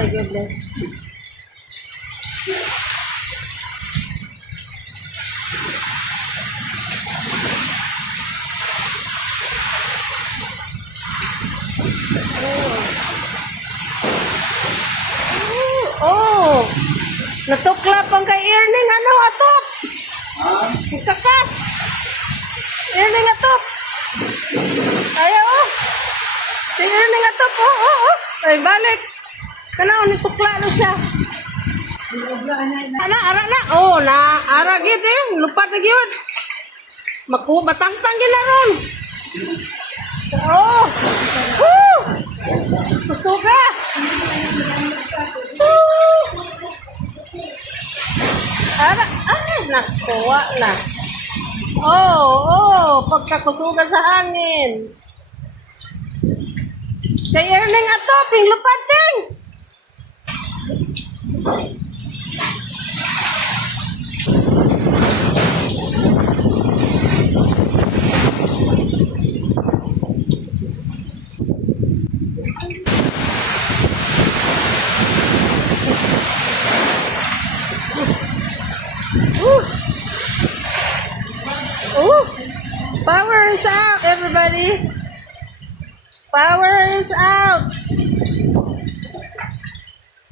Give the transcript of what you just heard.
my goodness. Oh, natukla pang kay Erning ano atop. Kakas. Erning atop. Ayaw oh. Si Erning atop oh. Ay balik. Kanaon ni tukla na siya. Ara na. Oh, na ara gid eh. Lupat na gyud. Matangtang gid na ron. Oh. Woo! Kusuga. Ara, ay, nakuha na. Pagkakusugan sa hangin. Kay Erling atoping lupating. Power is out, everybody. Power is out.